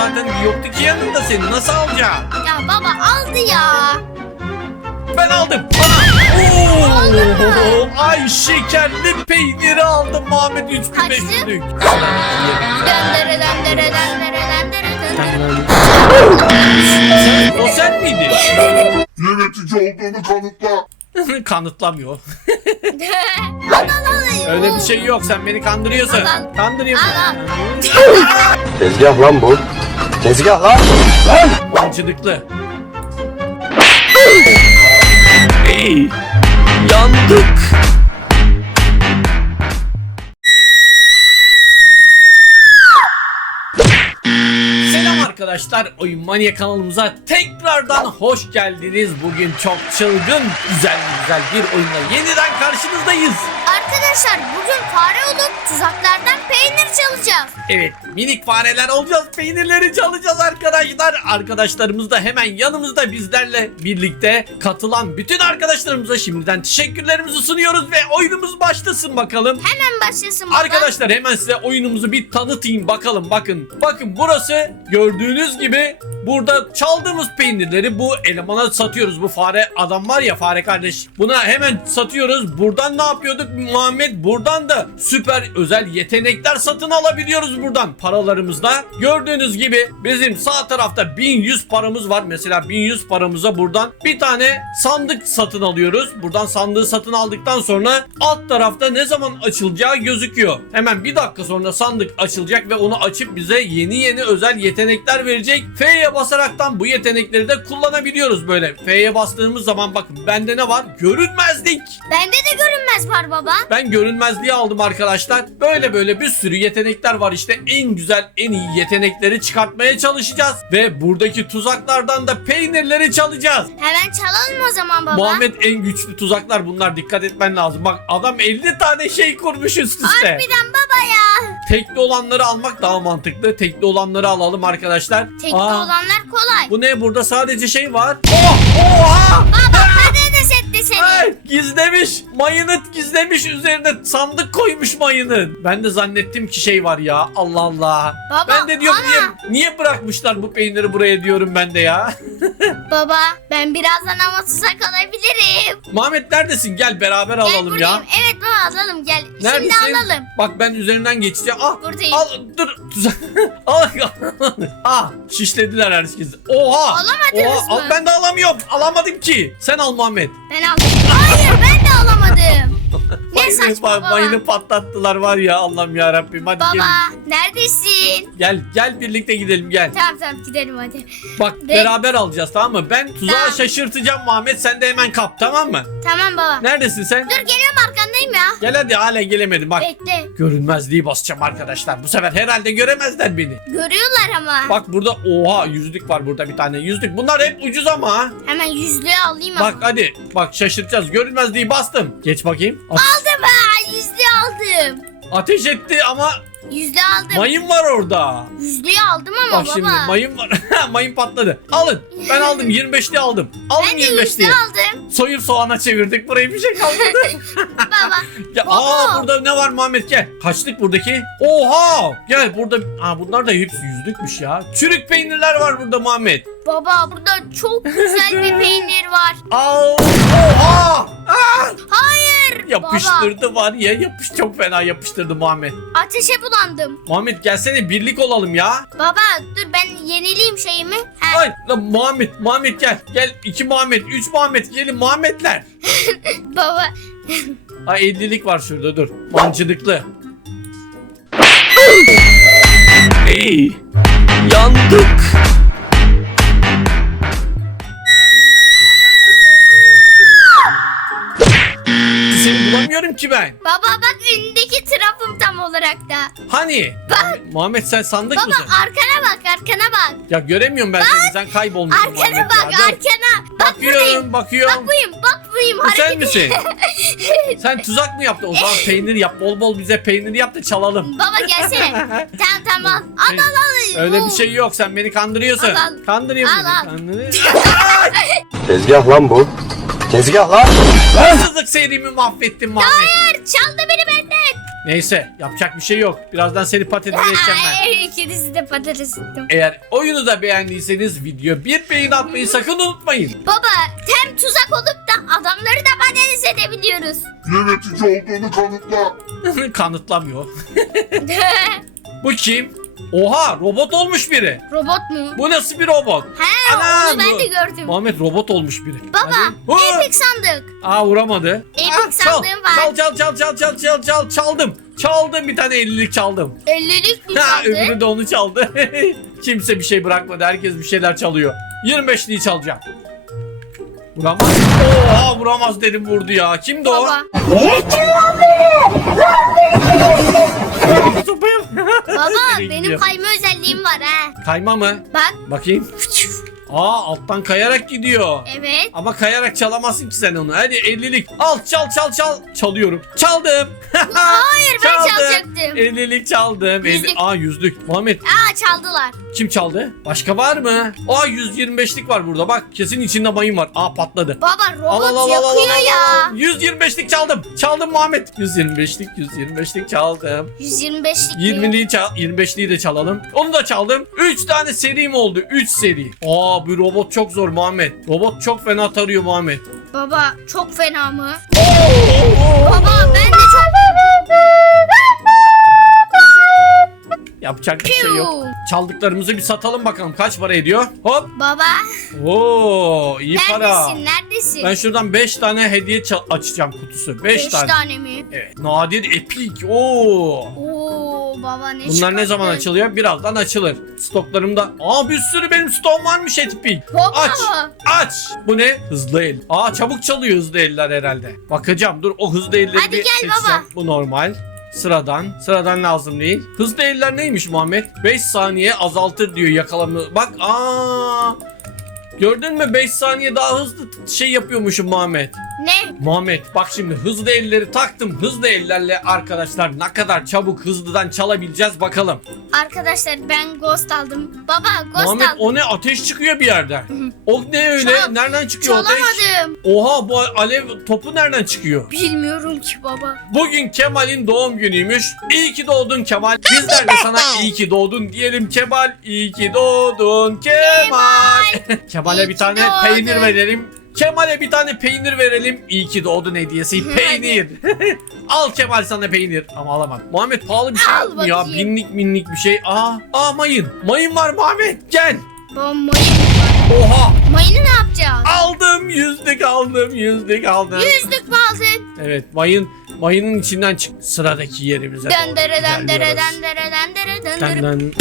zaten yoktu ki yanında, seni nasıl alacağım? Ya baba aldı ya. Ben aldım. Bana. Aldın mı? Ay şekerli peyniri aldım Muhammed, 3500'lük. Döndere döndere döndere döndere döndere. O sen miydin? Yönetici olduğunu kanıtla. Kanıtlamıyor. Al. Öyle bir şey yok, sen beni kandırıyorsun. Al. Kandırıyorsun. Al. Tezgah lan bu. Tezgah lan. Mancınıklı. Hey, yandık. Selam arkadaşlar, Oyun Manya kanalımıza tekrardan hoş geldiniz. Bugün çok çılgın, güzel bir oyunla yeniden karşınızdayız. Arkadaşlar bugün fare olup tuzaklardan peynir çalacağız. Evet, minik fareler olacağız, peynirleri çalacağız arkadaşlar. Arkadaşlarımız da hemen yanımızda, bizlerle birlikte katılan bütün arkadaşlarımıza şimdiden teşekkürlerimizi sunuyoruz ve oyunumuz başlasın bakalım. Hemen başlasın baba. Arkadaşlar hemen size oyunumuzu bir tanıtayım bakalım, bakın burası gördüğünüz gibi, burada çaldığımız peynirleri bu elemana satıyoruz. Bu fare adam var ya, fare kardeş, buna hemen satıyoruz. Buradan ne yapıyorduk Muhammed? Buradan da süper özel yetenekler satın alabiliyoruz buradan paralarımızla. Gördüğünüz gibi bizim sağ tarafta 1100 paramız var. Mesela 1100 paramıza buradan bir tane sandık satın alıyoruz. Buradan sandığı satın aldıktan sonra alt tarafta ne zaman açılacağı gözüküyor. Hemen bir dakika sonra sandık açılacak ve onu açıp bize yeni özel yetenekler verecek. F'ye basaraktan bu yetenekleri de kullanabiliyoruz böyle. F'ye bastığımız zaman bakın bende ne var? Görünmezlik. Bende de görünmez var baba. Ben görünmezliği aldım arkadaşlar. Böyle bir sürü yetenekler var işte. En güzel, en iyi yetenekleri çıkartmaya çalışacağız. Ve buradaki tuzaklardan da peynirleri çalacağız. Hemen çalalım o zaman baba. Muhammed, en güçlü tuzaklar bunlar. Dikkat etmen lazım. Bak adam 50 tane şey kurmuş üst üste. Harbiden baba ya. Tekli olanları almak daha mantıklı. Tekli olanları alalım arkadaşlar. Tekli Aa, olanlar kolay. bu ne? Burada sadece şey var. Oha! Baba patates etti seni. Ay, gizlemiş. Mayını gizlemiş. Üzerine sandık koymuş mayının. Ben de zannettim ki şey var ya. Allah Allah. Baba, ben de diyorum ana. niye bırakmışlar bu peyniri buraya diyorum ben de ya. Baba ben birazdan ama tuzak alabilirim. Muhammed neredesin? Gel beraber Gel alalım buradayım. ya. Evet baba alalım gel. Neredesin? Şimdi alalım. Bak ben üzerinden geçeceğim. Ah, Buradayım. al dur. al. Ah, şişlediler herkes. Oha. Alamadınız Oha, mı? ben de alamıyorum. Alamadım ki. Sen al Muhammed. Ben aldım. Hayır ben de alamadım. Ne saçma baba. Mayını patlattılar var ya, Allah'ım ya Rabbim. Hadi Baba gelin. neredesin? Gel birlikte gidelim gel. Tamam gidelim hadi. Bak beraber alacağız, tamam mı? Ben tuzağı Tamam. şaşırtacağım Muhammed, sen de hemen kap, tamam mı? Tamam baba. Neredesin sen? Dur geliyorum arkandayım ya. Gel hadi, hala gelemedim bak. Bekle. Görünmezliği basacağım arkadaşlar. Bu sefer herhalde göremezler beni. Görüyorlar ama. Bak burada oha, yüzlük var burada, bir tane yüzlük. Bunlar hep ucuz ama ha. Hemen yüzlüğü alayım ama. Bak hadi, bak şaşırtacağız. Görünmezliği bastım. Geç bakayım. Aldım ha yüzlüğü aldım. Ateş etti ama Yüzlüğü aldım. mayın var orada. Yüzlüğü aldım ama Bak baba. şimdi mayın var. Mayın patladı. Alın. Ben aldım 25'li aldım. Aldım Ben de 25'li. yüzlüğü aldım. Soyup soğana çevirdik, burayı bir şey kalmadı. Baba. Ya, Baba. burada ne var Muhammed, gel. Kaçlık buradaki? Oha! Gel burada. Bunlar da hepsi yüzlükmüş ya. Çürük peynirler var burada Muhammed. Baba burada çok güzel bir peynir var. Al. Oha! Hayır. Yapıştırdı var ya, çok fena yapıştırdı Muhammed. Baba ateşe bulandım. Muhammed gelsene, birlik olalım ya. Baba dur ben yenileyim şeyimi. Ha, Ay lan Muhammed gel. Gel 2 Muhammed, 3 Muhammed, gelin Muhammedler. baba. Ay 50'lik var şurada, dur. Mancınıklı. Hey, yandık. Seni bulamıyorum ki ben. Baba bak önündeki trafım tam olarak da. Hani? Bak. Muhammed sen sandık Baba mısın? arkana bak. Ya göremiyorum ben seni. Sen kaybolmuşsun Arkana Muhammed bak ya. Dur. arkana. Bak buradayım. Bakıyorum. Bak buyum. Bu sen Hareket. misin? Sen tuzak mı yaptın? O zaman peynir yap. Bol bize peynir yap da çalalım. Baba gelsene. tamam al. Al. Öyle bir şey yok. Sen beni kandırıyorsun. Al. Kandırıyorsun Al. beni. Kandırıyorsun. Tezgah lan bu. Tezgah lan. Hırsızlık serimi mahvettin Muhammed. Hayır çaldı beni benden. Neyse, yapacak bir şey yok. Birazdan seni patates edeceğim ben. Ay, İkinizi de patates ettim. Eğer oyunu da beğendiyseniz video bir beğeni atmayı sakın unutmayın. Baba hem tuzak olup da adamları da patates edebiliyoruz. Yönetici olduğunu kanıtla. Kanıtlamıyor. Bu kim? Oha, robot olmuş biri. Robot mu? Bu nasıl bir robot? He Ana, onu ben bu- de gördüm. Muhammed, robot olmuş biri. Baba Hadi. epic sandık. Aa, vuramadı. Epic Aa, sandığım var. Çaldım. Çaldım, bir tane 50'lik çaldım. 50'lik bir Ha, sandık. öbürü de onu çaldı. Kimse bir şey bırakmadı. Herkes bir şeyler çalıyor. 25'liği çalacağım. Vuramaz. Oha, vuramaz dedim, vurdu ya. Kimdi o? Baba. Sopayı- Baba Nereye benim gidiyor? kayma özelliğim var ha. Kayma mı? Bak. Bakayım. Aa, alttan kayarak gidiyor. Evet. Ama kayarak çalamazsın ki sen onu. Hadi 50'lik. Al, çal. Çalıyorum. Çaldım. Hayır ben çalacaktım. 50'lik çaldım. Yüzlük. Aa, yüzlük. Muhammed, Aa çaldılar. kim çaldı? Başka var mı? Aa, 125'lik var burada. Bak, kesin içinde mayın var. Aa, patladı. Baba robot yakıyor ya. 125'lik çaldım. Çaldım Muhammed. 125'lik çaldım. 125'lik mi? 20'liği 25'liği de çalalım. Onu da çaldım. 3 tane serim oldu. 3 seri. Aa, bu robot çok zor Muhammed. Robot çok fena tarıyor Muhammed. Baba çok fena mı? Baba ben de çok... Yapacak bir şey yok. Piu. Çaldıklarımızı bir satalım bakalım. Kaç para ediyor? Hop. Baba Oo, iyi para. neredesin? Ben şuradan 5 tane hediye açacağım kutusu. 5 5 tane. tane mi? Evet. Nadir epik. Oo. Oo baba ne Bunlar ne zaman çıkarttın? açılıyor? Birazdan açılır. Stoklarımda. Aa, bir sürü benim stoğum varmış epik. Baba. Aç. Bu ne? Hızlı el. Aa, çabuk çalıyor hızlı eller herhalde. Bakacağım. Dur, o hızlı elleri Hadi bir gel seçeceğim. baba. Bu normal. Sıradan lazım değil. Hızlı eller neymiş Muhammed? 5 saniye azaltır diyor yakalama. Bak, gördün mü, 5 saniye daha hızlı şey yapıyormuşum Muhammed. Ne? Muhammed, bak şimdi hızlı elleri taktım. Hızlı ellerle arkadaşlar ne kadar çabuk hızlıdan çalabileceğiz bakalım. Arkadaşlar ben ghost aldım. Baba ghost Muhammed, aldım. o ne? Ateş çıkıyor bir yerden. O ne öyle? Çal- Nereden çıkıyor ateş? Çalamadım. Oha, bu alev topu nereden çıkıyor? Bilmiyorum ki baba. Bugün Kemal'in doğum günüymüş. İyi ki doğdun Kemal. Bizler de sana iyi ki doğdun diyelim Kemal. İyi ki doğdun Kemal. Kemal'e İyi bir ki tane doğdun. peynir verelim. Kemal'e bir tane peynir verelim. İyi ki doğdun hediyesi. Hadi. Peynir. Al Kemal sana peynir. Ama alamam. Muhammed, pahalı bir şey Al yok mu ya? bakayım. Binlik bir şey. Mayın. Mayın var Muhammed. Gel. Baba mayın var. Oha. Mayını ne yapacağız? Aldım. Yüzlük aldım. Yüzlük mü aldın? Evet, mayının içinden çık. Sıradaki yerimize doğru Döndere döndere ilerliyoruz. döndere döndere döndere. Dön.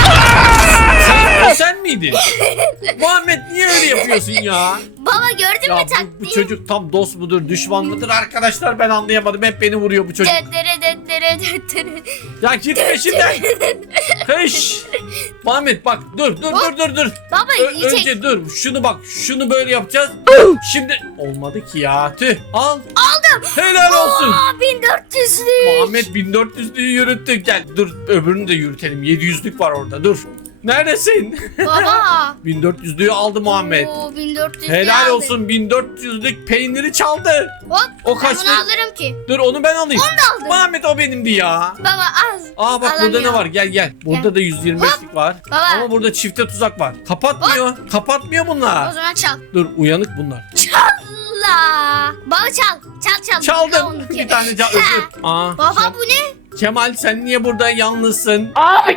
Sen miydin? Muhammed, niye öyle yapıyorsun ya? Baba gördün Ya mü bu taktiği? çocuk tam dost mudur, düşman mıdır arkadaşlar, ben anlayamadım. Hep beni vuruyor bu çocuk. Döndere döndere döndere. Ya git peşinden. Kış. Muhammed bak, dur. Baba yiyecek. Önce dur. Şunu bak, şunu böyle yapacağız. Şimdi olmadı ki ya. Tüh. Aldım. Helal olsun. Aa 1400'lük. Muhammed 1400'lüğü yürüttü. Gel dur, öbürünü de yürütelim. 700'lük var orada, dur. Neredesin? Baba. 1400'lüğü aldı Muhammed. Oo 1400 Helal aldım. olsun, 1400'lük peyniri çaldı. Hop. O Ben kaçtı? bunu alırım ki. Dur, onu ben alayım. Aldım. Muhammed, o benimdi ya. Baba az. Aa bak, burada ne Alamıyorum. var, gel. Burada da 125'lik var. Baba. Ama burada çifte tuzak var. Kapatmıyor O bunlar. zaman çal. Dur, uyanık bunlar. Allah. Baba çal. Çaldım. Onunki. Bir tane özür. Aa, Baba bu ne? Kemal, sen niye burada yalnızsın?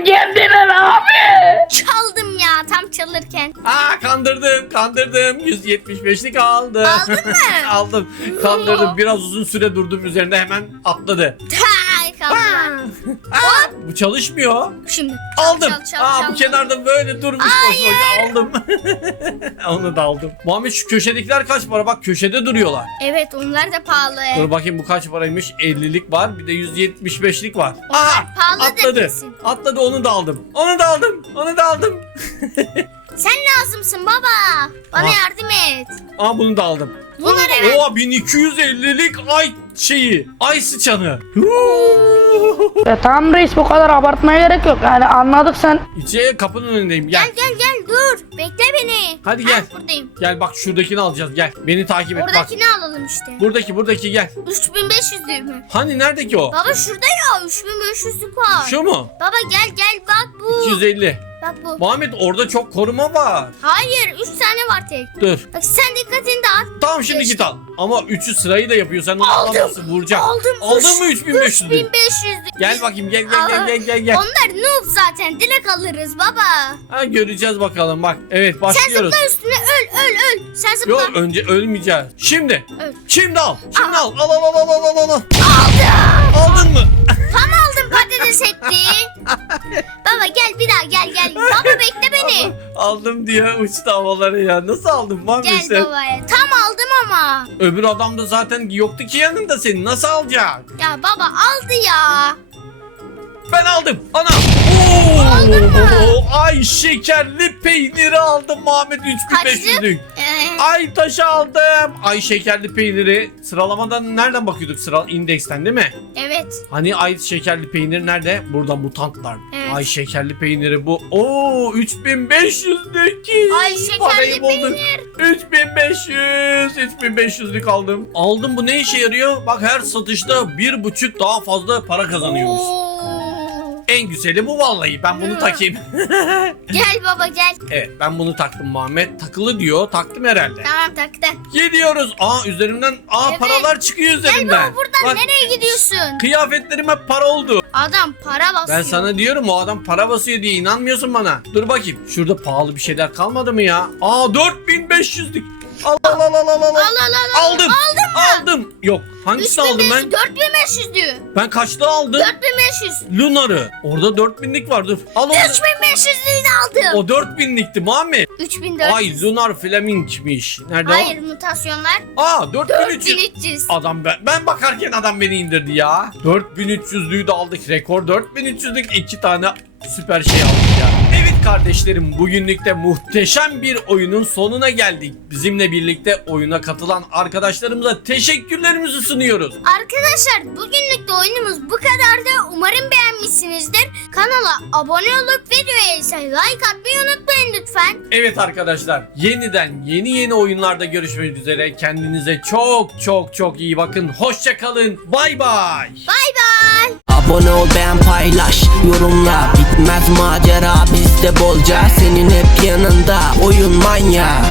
Çaldım ya tam çalırken. Aa, kandırdım. 175'lik aldı. Aldın mı? Aldım. Kandırdım. Biraz uzun süre durdum üzerinde, hemen atladı. Ay kaldılar. Bu çalışmıyor. Şimdi. Aldım. Çal. Bu kenarda böyle durmuş boş. Aldım. Onu da aldım. Muhammed, şu köşedekiler kaç para? Bak, köşede duruyorlar. Evet onlar da pahalı. Dur bakayım, bu kaç paraymış? 50'lik var. Bir de 175'lik var. Onlar pahalıdır Atladı. kesin. Atladı, onu da aldım. Onu da aldım. Sen lazımsın baba. Bana Ah. yardım et. Bunu da aldım. Bunlar evet. Oha, 1250'lik ay sıçanı. Tamam reis, bu kadar abartmaya gerek yok. Yani anladık sen. İçe kapının önündeyim gel. Gel dur. Bekle beni. Hadi gel. Buradayım. Gel bak şuradakini alacağız gel. Beni takip et bak. Oradakini alalım işte. Buradaki gel. 3500 değil mi? Hani nerede ki o? Baba şurada ya 3500'lük var. Şu mu? Baba gel bak bu. 250. Bak bu. Muhammed orada çok koruma var. Hayır 3 tane var tek. Dur. Bak sen dikkatini dağıt. Tamam şimdi Geçtim. git al. Ama 3'ü sırayı da yapıyor. Sen onu Aldım. alamazsın vuracağım. Aldın mı 3500'lü? 3500'lük. Gel bakayım gel. Onlar noob zaten direkt alırız baba. Ha göreceğiz bakalım bak. Evet Sen başlıyoruz. zıpla üstüne öl. Sen zıpla. Yok önce ölmeyeceğiz. Şimdi. Öl. Şimdi al. Şimdi al. Al. Aldım. Aldın mı? Tam aldım patates etti. Baba gel bir daha gel. Baba bekle beni. Aldım diyor uçtu havalara ya. Nasıl aldın Muhammed Gel sen? baba. Tam aldım ama. Öbür adam da zaten yoktu ki yanında senin. Nasıl alacak? Ya baba aldı ya. Ben aldım. Ana. Aldın mı? Ay şekerli peyniri aldım Muhammed 3500'lük. Ay taşı aldım. Ay şekerli peyniri. Sıralamadan nereden bakıyorduk? İndeksten değil mi? Evet. Hani ay şekerli peynir nerede? Burada mutantlar. Evet. Ay şekerli peyniri bu. Oo 3500'lük. Ay şekerli Parayı bulduk. peynir. 3500'lük aldım. Aldım bu ne işe yarıyor? Bak her satışta 1,5 daha fazla para kazanıyoruz. Oo. En güzeli bu vallahi. Ben bunu takayım. Gel baba gel. Evet ben bunu taktım Muhammed. Takılı diyor. Taktım herhalde. Tamam taktı. Gidiyoruz. Üzerimden Evet. paralar çıkıyor Gel üzerimden. baba buradan Bak, nereye gidiyorsun? kıyafetlerim hep para oldu. Adam para basıyor. Ben sana diyorum o adam para basıyor diye inanmıyorsun bana. Dur bakayım. Şurada pahalı bir şeyler kalmadı mı ya? 4500'lük. Al. Al. Aldım. Yok. Hangisini aldım ben? 4500 diyor. Ben kaçta aldım? 4500. Lunar'ı. Orada 4000'lik var dur. Al onu. 3500'lüğünü aldım. O 4000'likti Muhammed. 3400. Ay Lunar Flaming'miş. Nerede Hayır mutasyonlar. o? 4300. 4300. Adam ben bakarken adam beni indirdi ya. 4300'lüğü de aldık. Rekor 4300'lük 2 tane süper şey aldık ya. Evet kardeşlerim bugünlük de muhteşem bir oyunun sonuna geldik. Bizimle birlikte oyuna katılan arkadaşlarımıza teşekkürlerimizi sunuyoruz. Arkadaşlar bugünlük de oyunumuz bu kadardı. Umarım beğenmişsinizdir. Kanala abone olup videoya ise like atmayı unutmayın lütfen. Evet arkadaşlar yeniden yeni oyunlarda görüşmek üzere. Kendinize çok iyi bakın. Hoşça kalın. Bay bay. Bay bay. Abone ol, beğen, paylaş, yorumla. Bitmez macera bizde bolca. Senin hep yanında oyun manya.